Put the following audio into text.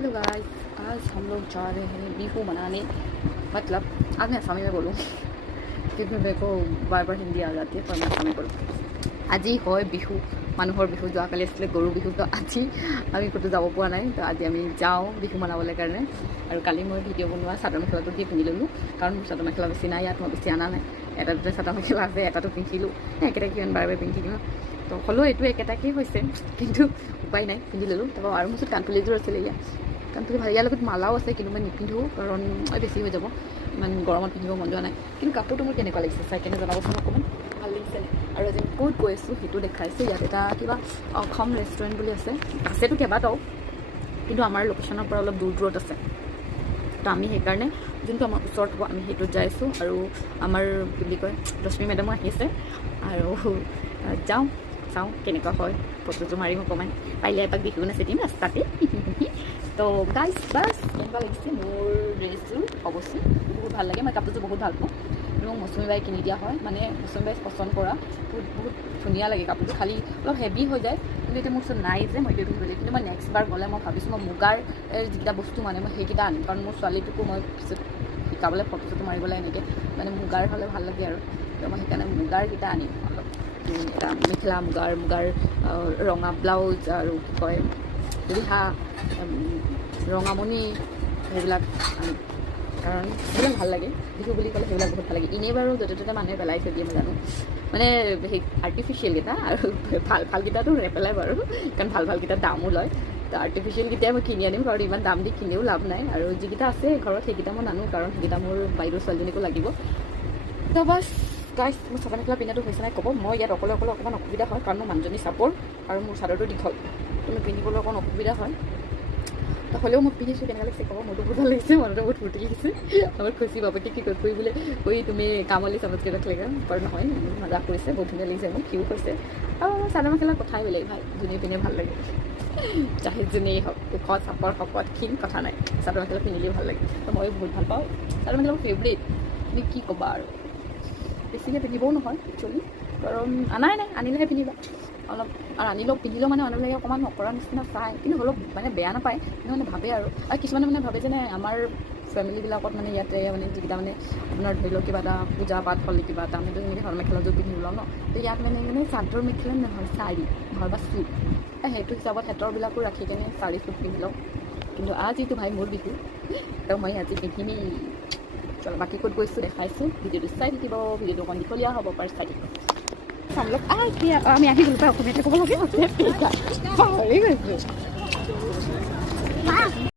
Hello guys, आज हम लोग जा रहे हैं बिहू मनाने। मतलब आज मैं असमी में बोलूँ क्योंकि मेरे को बार बार हिंदी आ जाती है, पर मैं असमी बोलूँ। আজি হয় বিহু, মানুহৰ বিহু। যোৱাকালি আছিলে গৰু বিহু, তো আজি আমি ক'তো যাব পৰা নাই, তো আজি আমি যাওঁ বিহু মনাবলৈ কাৰণে। আৰু কালি মই ভিডিঅ' বনোৱা চাদৰ মেখেলাটো দি পিন্ধি ল'লোঁ, কাৰণ মোৰ চাদৰ মেখেলা বেছি নাই ইয়াত, মই বেছি অনা নাই। এটা দুটা চাদৰ মেখেলা আছে, এটাটো পিন্ধিলোঁ, একেটা কিমান বাৰে বাৰে পিন্ধি দিওঁ। তো হ'লেও এইটো একেটাকেই হৈছে, কিন্তু উপায় নাই, পিন্ধি ল'লোঁ। তাৰপৰা আৰু মোৰ ওচৰত কাণফুলিযোৰ আছিলে, কাণফুলি ভাল। ইয়াৰ লগত মালাও আছে, কিন্তু মই নিপিন্ধোঁ কাৰণ বেছি হৈ যাব, ইমান গৰমত পিন্ধিব মন যোৱা নাই। কিন্তু কাপোৰটো মোৰ কেনেকুৱা লাগিছে চাই কেনে জনাবচোন অকণমান, ভাল লাগিছে নে? আৰু আজি ক'ত গৈ আছোঁ সেইটো দেখাইছোঁ। ইয়াত এটা কিবা অসম ৰেষ্টুৰেণ্ট বুলি আছেতো কেইবাটাও, কিন্তু আমাৰ লোকেশ্যনৰ পৰা অলপ দূৰ দূৰত আছে। তো আমি সেইকাৰণে যোনটো আমাৰ ওচৰত হ'ব আমি সেইটোত যাই আছোঁ। আৰু আমাৰ কি বুলি কয়, ৰশ্মি মেডামো আহিছে। আৰু যাওঁ চাওঁ কেনেকুৱা হয়, ফটোটো মাৰিম অকণমান, পাৰিলে এপাক বিহু নাচি দিম ৰাস্তাতে। তো গাইজ বাছ কেনেকুৱা লাগিছে মোৰ ড্ৰেছযোৰ, অৱশ্যে বহুত ভাল লাগে। মই কাপোৰযোৰ বহুত ভাল পাওঁ, মোক মৌচুমী বাই কিনি দিয়া হয়, মানে মৌচুমী বাই পচন্দ কৰা। বহুত ধুনীয়া লাগে কাপোৰটো, খালি অলপ হেভি হৈ যায়। কিন্তু এতিয়া মোৰ ওচৰত নাই যে মই এইটো পিন্ধিব লাগিব। কিন্তু মই নেক্সট বাৰ গ'লে মই ভাবিছোঁ মই মুগাৰ যিকেইটা বস্তু মানে মই সেইকেইটা আনিম, কাৰণ মোৰ ছোৱালীটোকো মই পিছত শিকাবলৈ ফটো চটো মাৰিবলৈ এনেকৈ মানে মুগাৰ হ'লে ভাল লাগে আৰু। তো মই সেইকাৰণে মুগাৰকেইটা আনিম অলপ। এটা মেখেলা মুগাৰ ৰঙা ব্লাউজ আৰু কি কয় ৰিহা, ৰঙামণি, সেইবিলাক আনিম, কাৰণ সেইবিলাক ভাল লাগে। বিহু বুলি ক'লে সেইবিলাক বহুত ভাল লাগে। এনেই বাৰু য'তে ত'তে মানুহে পেলাই থৈ দিয়ে, মই জানো, মানে সেই আৰ্টিফিচিয়েলকেইটা, আৰু ভালকেইটাতো নেপেলাই বাৰু, কাৰণ ভালকেইটাৰ দামো লয়। তো আৰ্টিফিচিয়েলকেইটাই মই কিনি আনিম, কাৰণ ইমান দাম দি কিনিও লাভ নাই। আৰু যিকেইটা আছে ঘৰত সেইকেইটা মই নানো, কাৰণ সেইকেইটা মোৰ বাইদেউ ছোৱালীজনীকো লাগিব। তো বাছ গাইজ, মোৰ চাদৰ মেখেলা পিন্ধাটো হৈছে নাই ক'ব। মই ইয়াত অকলে অকণমান অসুবিধা হয়, কাৰণ মোৰ মানুহজনী চাপৰ আৰু মোৰ চাদৰটো দীঘল, তো মই পিন্ধিবলৈ অকণ অসুবিধা হয়। তো হ'লেও মই পিন্ধিছোঁ, কেনেকুৱা লাগিছে ক'ব। মোৰতো বহুত ভাল লাগিছে, মনতো বহুত ফূৰ্তি লাগিছে। আমাৰ খুচি বাপেকে কি কৰি বোলে, ঐ তুমি কামলি চামচকে ৰাখিলে বাৰু নহয়, মজা কৰিছে, বহুত ধুনীয়া লাগিছে, মোক সিও কৈছে। আৰু চাদৰ মেখেলাৰ কথাই বেলেগ ভাই, যোনে পিন্ধে ভাল লাগে, চাহে যোনেই হওক, ওখ চাপৰ শকত ক্ষীণ কথা নাই, চাদৰ মেখেলা পিন্ধিলেও ভাল লাগে। তো ময়ো বহুত ভাল পাওঁ চাদৰ মেখেলা, মোৰ ফেভৰেট। তুমি কি ক'বা আৰু, বেছিকৈ পিন্ধিবও নহয় একচুৱেলি, কাৰণ আনাই নাই, আনিলেহে পিন্ধিবা অলপ। আৰু আনিলেও পিন্ধিলেও মানে মানুহবিলাকে অকণমান নকৰা নিচিনা চায়, কিন্তু হ'লেও মানে বেয়া নাপায়, কিন্তু মানে ভাবে আৰু কিছুমানে মানে ভাবে যে আমাৰ ফেমিলিবিলাকত মানে ইয়াতে মানে যিকেইটা মানে আপোনাৰ ধৰি লওক কিবা এটা পূজা পাঠ হ'লে কিবা এটা আমিতো তেনেকৈ চাদৰ মেখেলাযোৰ পিন্ধি ওলাওঁ ন। তো ইয়াত মানে চাদৰ মেখেলা নহয়, শাৰী নহয় বা চুট, সেইটো হিচাপত হেতৰবিলাকো ৰাখি কেনে শাৰী চুট পিন্ধি লওঁ। কিন্তু আজিতো ভাই মোৰ বিহু, তো মই আজি পিন্ধিমেই। চলো, বাকী ক'ত গৈছোঁ দেখাইছোঁ, ভিডিঅ'টো চাই থাকিব। ভিডিঅ'টো অকণ দীঘলীয়া হ'ব পাৰে, চাই থাকিব। আমি আহি গ'লো, পাই অসমীয়াতে ক'ব লাগে, পাহৰি গৈছোঁ।